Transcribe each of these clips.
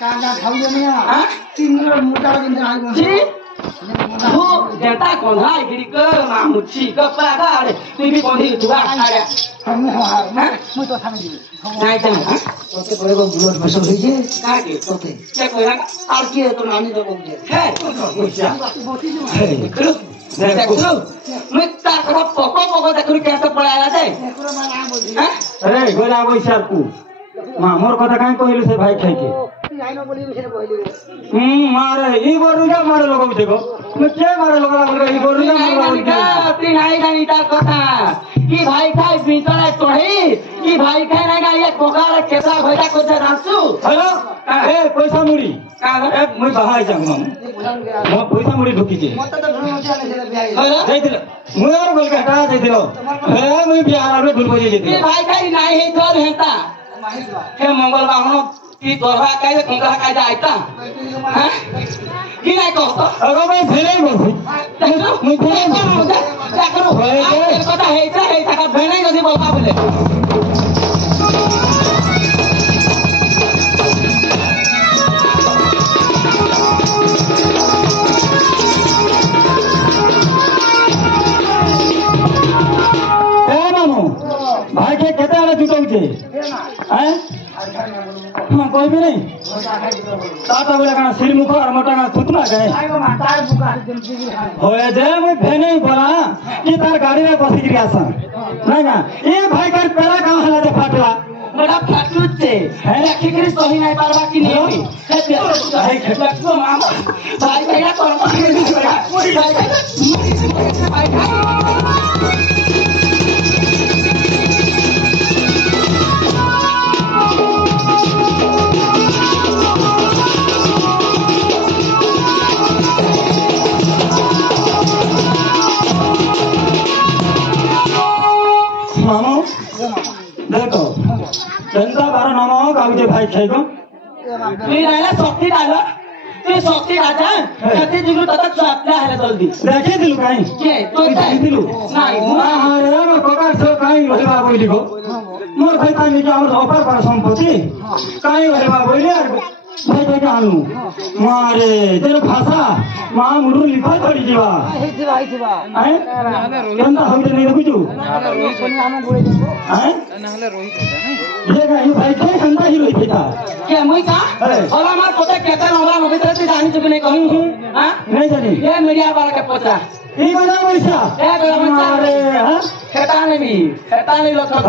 कांदा खाऊ दे ना तीन मोटा दिन आगो जी तू देता कोंधा गिरी क मामुची क पागाड़े तू भी कोंधी जुआ आड़े हम मु तो थाने दी नहीं तो ओके पड़े को बुलर बसो होइए का के ओके क्या कोई ना आर के तो नानी तो बोल है देखो मैं ताकरा पोको देखो कैसे पड़ाया जाए अरे गोला बैसार तू मोर कथा काहे कहलु से भाई खाई के आइनो बोली बिषय कहली मारे ई गोरुजा मारे लोग देखो मैं के मारे लोग बोल ई गोरुजा मारे ती नहीं गानी ता कथा की भाई खाई भीतर तोड़ी की भाई खाई नहीं गाली कोकार केसा भइला को रासु हेलो ए पैसा मुड़ी का ए मैं बाहर जाऊं म पैसा मुड़ी ढुकी जे मत तो ढोल मचा ले बियाह हेलो जाइदिल मु और बोल के हटा जाइदिल ए मैं बिहार में ढुल बजे की जाइदिल भाई खाई नहीं है तो हेता हे मंगल बाहनो की तोरा काहे कोंका काहे जायता की नहीं कहतो अगो मैं भेले बोल देखो मैं भेले देखो कथा है का भेणे जदी बोलबा बोले भाई के केते आले जुटौचे हैं हां कोई भी नहीं ताता बोला का सिर मुख और मोटा का थुतला गए होए जे मैं भेने बोला कि तार गाड़ी में बसी गिरी आसा नहीं ना ए भाई कर पेला काम हला दे फाटला बड़ा फाटुचे है खिकरी सही नहीं पारवा की नहीं है खेतला को मामा भाई भैया देखो जनता बार नाम कागजे भाई खाइको मेरा शक्ति डालो तू शक्ति राजा कते दिलु तक स्वापला है जल्दी देखे दिलु काई के तो दिलु नहीं अरे म कोका सो काई भलबा बोलिको मोर खैता नि के हमर अपार पर सम्पत्ति काई भलबा बोली यार भाई के आनु मारे तेरे भाषा मा मुरु लिखा पड़ी जीवा हिजवा हैं जनता होइले नहीं बुझू रोहित सोनी हम गुड़े देबो हैं नहले रोहित होता ये गाई भाई के जनता ही रोई था क्या मुई का और हमार पोते केतन हमरा नबी तरह से जानी चुके नहीं कहूं हां नहीं जानी ये मीडिया वाला के पोता ई बड़ा पैसा ए बड़ा पैसा अरे हां खेता नहीं लोग सब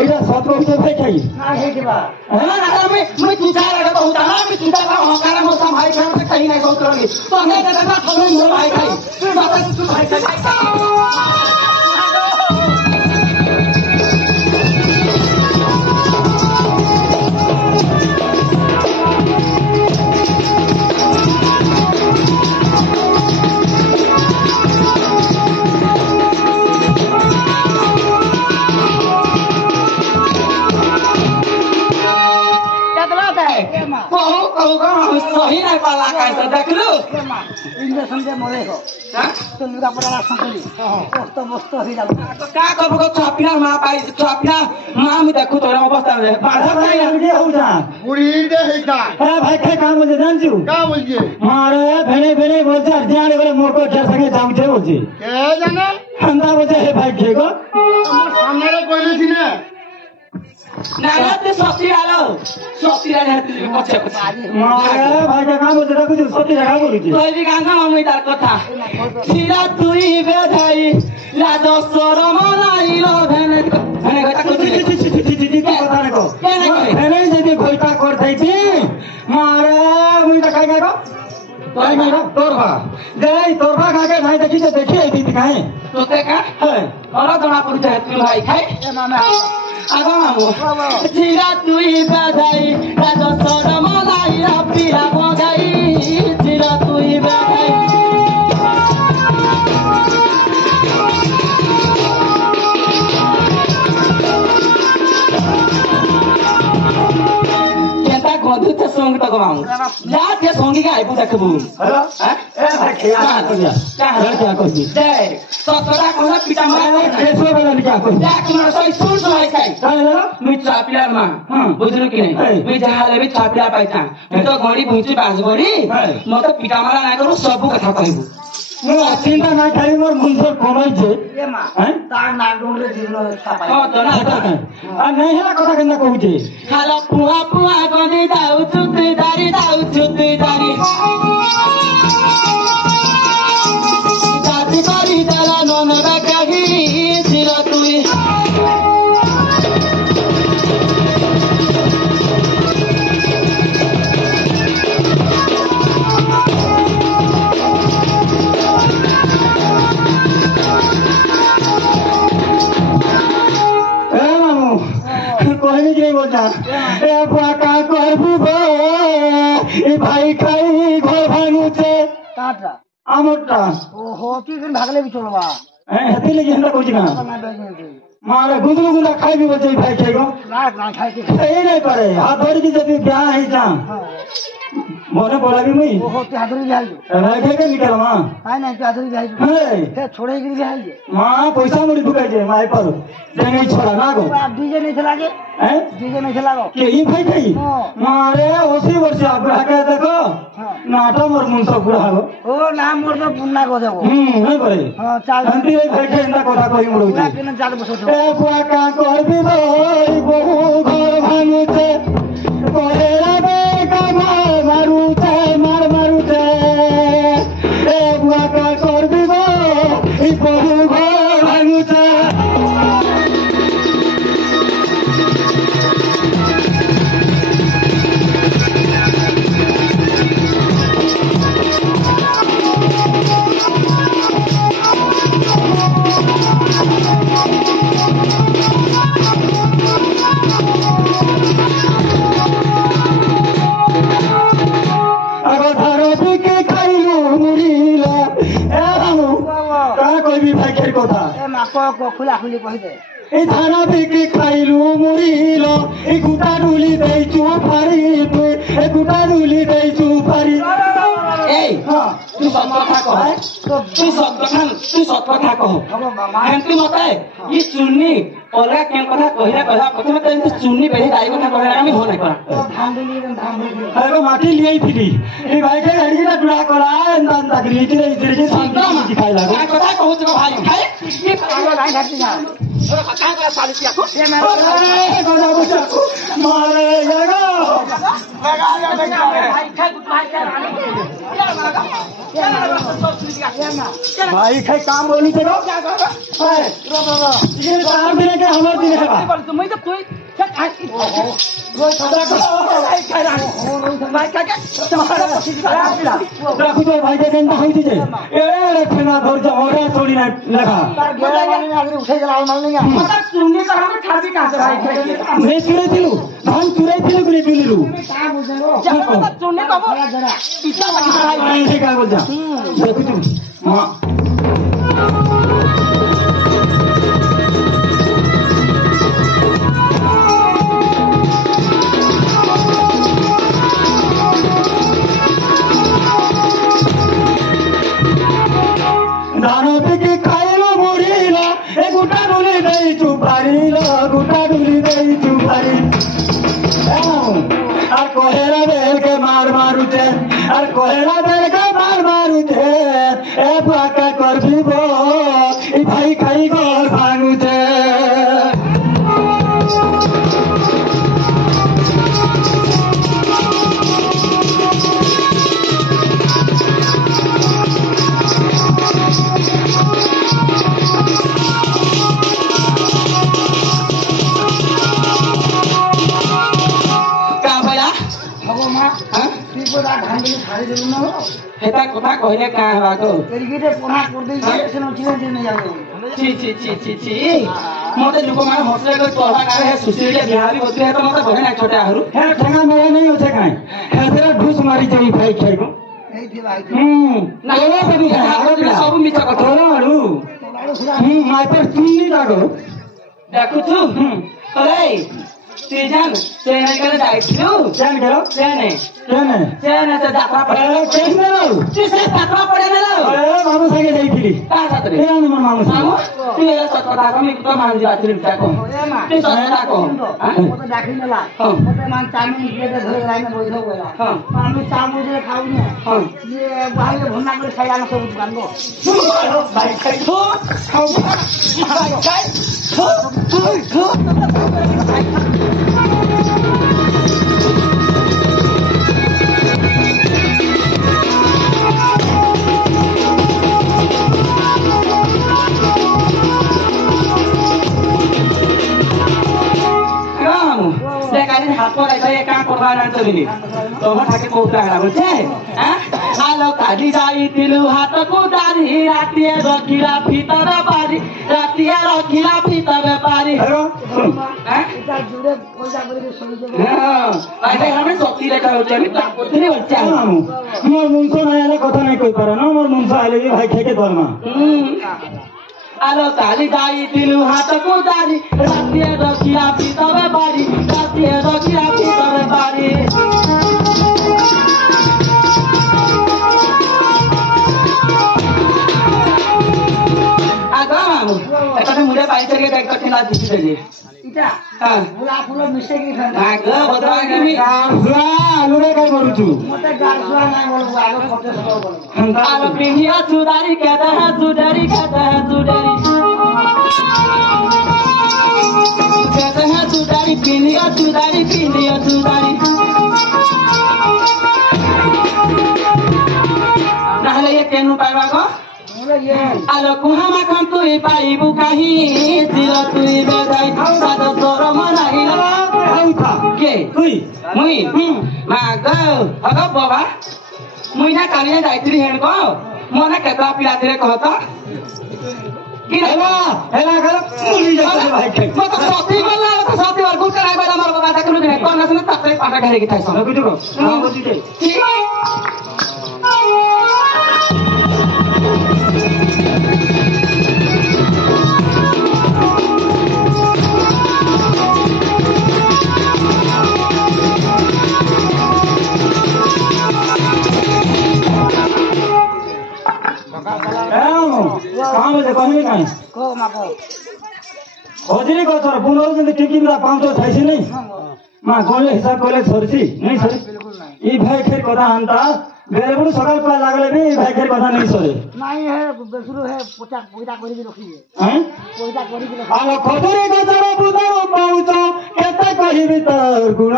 इधर 7 रुपए भाई खाई ना हिजवा ना ना मैं तुझा लगा तो होता ना मैं तुझा का हकारा मौसम भाई खान से कहीं नहीं बहुत करोगे तो हमें कहता था हम लोग भाई खाई तू बात तू भाई खाई सही नहीं पाला कैसे देख लो इंजेक्शन दे मरे हो तो लुगा पड़ा संतली पोस्ट पोस्ट हो जाऊ तो का करबो को छापिना मां पाई छापिना मां में देखो तोरा अवस्था रे बाधा नहीं आगे हो जा बुढ़ी दे हेता ए भाई खाई काम बोल जान जू का बोलिए मारे भेने बोल जा जाने वाले मोर को घर संगे जाऊ छे बोल के जाने हंदा बोल हे भाई के को मोर सामने रे कोइले सिने ना ते सती आलो सती रे पछे पछे मारे भाई का काम बोल रखु सती रखा बोल छी तोई भी गांगा मम्मी तार कथा सिरा तुई बेधाई ला दोसर मलाई लो भेने गटा पता नहीं को भेने जदी गोइता कर दई छी मारे मुई त काई को काई को तोरबा गई तोरबा खाके नहीं देखी तो देखी आई थी काहे तोते का है और जना पुर जाए तू भाई खाई ए मामा आगा मामू सिरा तुई बेधाई ला दोसर मलाई अपीरा बगाई सिरा तुई बेधाई केता गधु त संग संगी तो गवाऊं जा ते संगी का आइबू देखबू हेलो ए भाई क्या कर दिया क्या कर दी दे तो तोरा कोना पिटा मारे ऐसे वाला क्या कर जा तुम्हारा सही सुन सुनाई खाई हेलो मी चापिला मां बुझलु कि नहीं मी जहां लेबी चापिला पाइता मी तो घड़ी भुंची बाज गरी म तो पिटा मारा ना करू सब कथा कहबू ମୁଁ ଚିନ୍ତା ନା ଖାଲି ମୋର ମୁଣ୍ଡ କମାଇছে ଏ ମା ତାର ନାଗରେ ଦିନ ଛାପାଇ ହଁ ତ ନା ଆଉ ନାଇଁ ହେଲା କଥା କେନ୍ତା କହୁଛେ ହାଲା ପୁଆ ପୁଆ ଗନି ଯାଉଛୁ ତୁଇ ଦାରି ଯାଉଛୁ ତୁଇ ଦାରି ଜାତି କରି ତାରା ନନରା କାହି ଝିର ତୁଇ कहनी कि बोलता ए बुआ का करबू गो ए भाई खाई घर भांगुचे কাটা আমরটা ওহো কি দিন ভাগলে বি চলবা হেতি লাগি হেন্তা কইছি না মারে গুদুলু গুদা খাইবি বলছে ভাই খাইগো না না খাইতে এই নাই করে হাত ধরি কি যদি বিয়া হই যা মনে পড়াবি মুই ওহো তে হাদরি যাইছো রাখে কে নিকালমা নাই নাই তে হাদরি যাইছো हे তে ছড়ে গিরি যাইছে মা পয়সা মুড়ি ঢুকাইছে মাই পার দেঙ্গাই ছড়া না গো ডিজে নেই লাগে हैं ডিজে নেই লাগো के ई भाई खाई मारे 80 वर्ष बुढ़ा के देखो नाटा मोर मुंसो बुढ़ा हो ও না মোর তো পুন্না গো দেবো नहीं करे হ্যাঁ চাল अंति এই ভাই খাই না কথা কই মুড়ুছি পুরা কেন চাল বসো এ বুয়া কা করবি বই বহু ঘর ভাঙুছে কহেরা বে কামার মারুছে মার মারুছে এ বুয়া কা করবি বই বহু ঘর ভাঙুছে अगर धारो के खाइलु मुड़िला ए रामू का कहबी भाई खेर কথা এ মা কো খুলা খুলি কই দে এই ধানা বিক্রি খাইলু মুড়িল এই গুটা ডুলি দেইছু ফারি তুই এই গুটা ডুলি দেইছু ফারি এই তুই সত কথা কহ তুই সত কথা কহ হবো মামা এমতি মতে ই চুন্নি অলগা কেন কথা কহিলা কহা প্রথমে তো এমতি চুন্নি বেহি দাই কথা কহিলা আমি हो নাই করা ধামদিলি আরে মাটি লিয়াই ফিলি এই ভাইকে হেড়িটা ডুড়া করা এন্দান তাকরি ইতরে ইতরে কি খাই লাগো কার কথা কহুছ গো ভাই খাই কি আগে ভাই খাচ্ছি না তোর কথা কথা সালি কি আকো এ মা এ গজা বুঝা মারে লাগো ভাই খাই ভাই খাই भाई खाई काम बोली तो ये काम दिन के हमार दिन है মই তো তুই राखू तो भाई के गंदा होई जे ए रखना धर जा ओरा छोड़ी ना लगा उठे गला माल नहीं কথা চুন্নি তো আমি খাবি কাছে ভাই খাই मैं चुरे दिलु धान चुरे दिलु गुली दिलु का बुझरो কথা চুন্নি কব जरा পিছা লাগি ভাই ऐसे का बोल जा देखू तू हां धानो के खाइलो मुड़िला ए गुटा डुली देई चुपारीला गुटा डुली देई चुपारी আর কহেরা বেলকে মার মারুছে আর কহেরা বেলকে মার মারুছে এ পাকা করবি গো এই ভাই খাই ঘর ভাঙুছে হবো মা তুই কোথা ধামদিলি ছাড়ি দিলু না হেতা কথা কহিলে কা হবা গো এদিকে পোনা করে দিয়েছে সেন চিনে চিনে যাবে ছি ছি ছি ছি ছি মতে লোক মানে হসলে কই তোলা কারে হে সুশীলিয়া বিহারি বসলে হে তো মতে বহে না ছোটা হারু হে ঠেঙ্গা মেয়ে नहीं होছে কাই হে তেরা ঢুস মারি যাই ভাই খাইগো এই দি ভাই না তোলা সবি সব মিছা কথা তোলা আড়ু মাই पर चुन्नी लागो দেখুছু আরে सीजन सेना करे जाइथिलु जान गेलो सेने केने सेना से जात्रा पड़े केने रो से जात्रा पड़े न अरे मामू संगे जाइथिली का जात्रे ए मन मामू मामू तू ये सतता को मिक तो मान जात्रे को तू सतता को मते डाकी नेला मते मान चामी प्लेट धरे लाइन में बैठो गला पानी चामू जे खाऊ ने ये बाहर के भुन्ना करे खाया न सब दुकान गो भाई खाई तो खाऊ खाई आलो काली जाइथिलु हातको दारी रातिए रखिला भितर बारी रातिए रखिला भितर बारी हेलो इटा जुड़े पैसा बोले सुनि दे भाई हमें सती रे कहौ चली तापथि बच्चा मामू मोर मुंसो नयाले কথা নাই কই পারে না মোর মুंसो आले भी भाई खेके दरमा आलो काली जाइथिलु हातको दारी रातिए रखिला भितर बारी रातिए रखिला भितर बारी एकाने मुडे पाइचर के बैग कठिन लाज दिसी देली इटा हां फुला फुला मिसे की खाना आगो बदवा के मी गासुआ लुरे काय करूछु मते गासुआ नाही बोलबो आगो फटे सब बोलबो आलो पिनिया सुधारी कहता है सुधारी कहता है सुधारी कहता है सुधारी पिनिया सुधारी नहले ये केनु पाइबा को आलो कुहामा कम तुई पाइबु काहि तिरो तुई बेदाई सादो तोरो मनाइला आउथा के तुई मुई माग अगो बाबा मुई ना कालिया जाइत्री हेन को मोना केतला पिलाती रे कहता कि हेला हेला कर मुली जा भाई खेक म तो सती बोला तो सती और गुड कराई बेला मार बाबा देखलु ने कोन नसन तत्रे पाटा घरे की थाइस लगु जको हां बोली दे ठीक कहाँ बजे कहने काहे को माको खोजरी को तोर बुनर जंदे टिकिंदा 500 थाइसी नहीं मा गोले हिसाब कोले छोरसी नहीं सरे बिल्कुल नहीं ई भाई खेर कथा हंता बेरबुर सकाल पा लागले भी ई भाई खेर कथा नहीं सरे नहीं है बेसुरु है पोचा पोइता करी के रखी है हैं पोइता करी के आलो खोजरी को तोर बुनर पाउचो केता कहिबी तोर गुण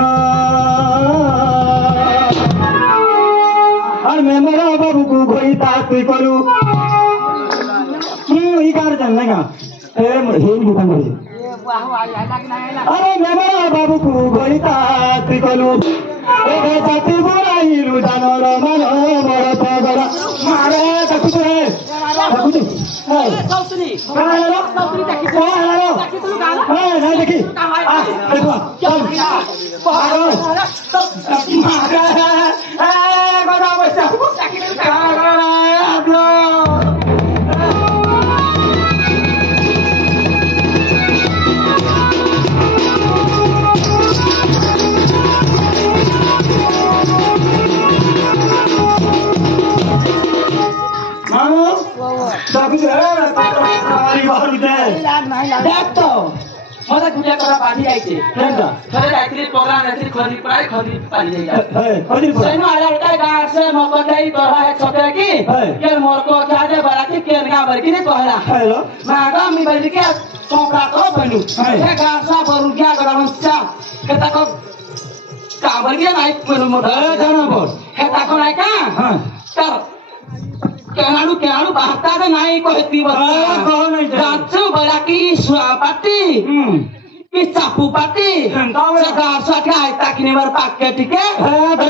और मेमरा बाबू को गोईता तुई करू ई कार चलने का ए हेन दुकान बजे ये बाहु आई आला कि नहीं आला अरे मेमरा बाबू को गोईता तुई करू ए जाति बुराइलु जानर मानो बड़ पगरा मारे ताकु तो है ताकु तो ए सौतरी कहां है रो सौतरी देखि कहां है रो देखि तू गाना ए नहीं देखी आ देखो चल मारो मारे ए गोदा बच्चा देखि कहां देख तो मजा गुडिया करा बाठी आइছে केनटा थरे जाइत्री प्रोग्राम रहती खरी प्राय खरी पाली जाई है खरी पड़ा सेनो आला का गार से मकटई तो है छोटे की के मोर को क्या दे बराती के ना बर की ने कहला हेलो मागा मी बल के चौका तो बनू ए गार सा बरु क्या गरमचा केता को काबर के नाही बनू मोर ए जाना बोल हेता को नाही का हां तर केनाडू बाहता के नाही कहती बस कहो नहीं जाचू बड़ा की स्वापाती की चापू पाती सगार सठा आयता किने बर पाके ठीके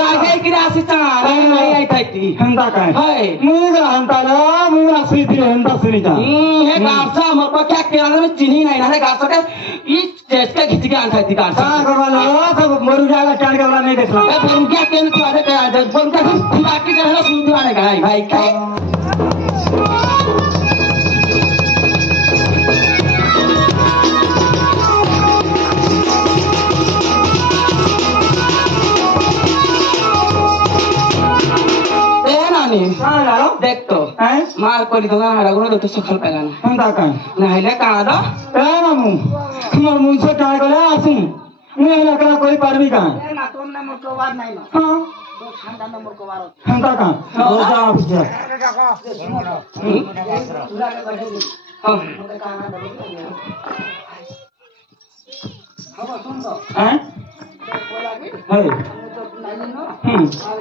रागे की राशि चार नहीं आयता की हंदा काय है मुगा हंता रा मुगा स्वीति हंदा सुनीता हे गारसा मोर को क्या केना में चिन्ही नहीं ना गारसा के ई टेस्ट के खिच के आंखा थी गारसा का करवालो सब मरु जाला टाण के वाला नहीं देखला ए बन क्या केन तो आदे के बन का बाकी के हला सुन दिवाने का भाई काय কাঁ লালো দেখ তো হ্যাঁ মার করি তো না হাড়া গুলো তো সকাল পেলা না হেন্তা কাঁ নাইলে কাঁ দা এ মামু মোর মুঞ্চ কাঁ গলে আসুন মুই এলা করা কই পারবি কাঁ এ না তোর নাম কবার নাই না হ্যাঁ তোর ঠান্ডা নম্বর কবার হেন্তা কাঁ ও যা বুঝা হব শুন তো হ্যাঁ বলা কি হ্যাঁ আমি তো নাই ন হুম আর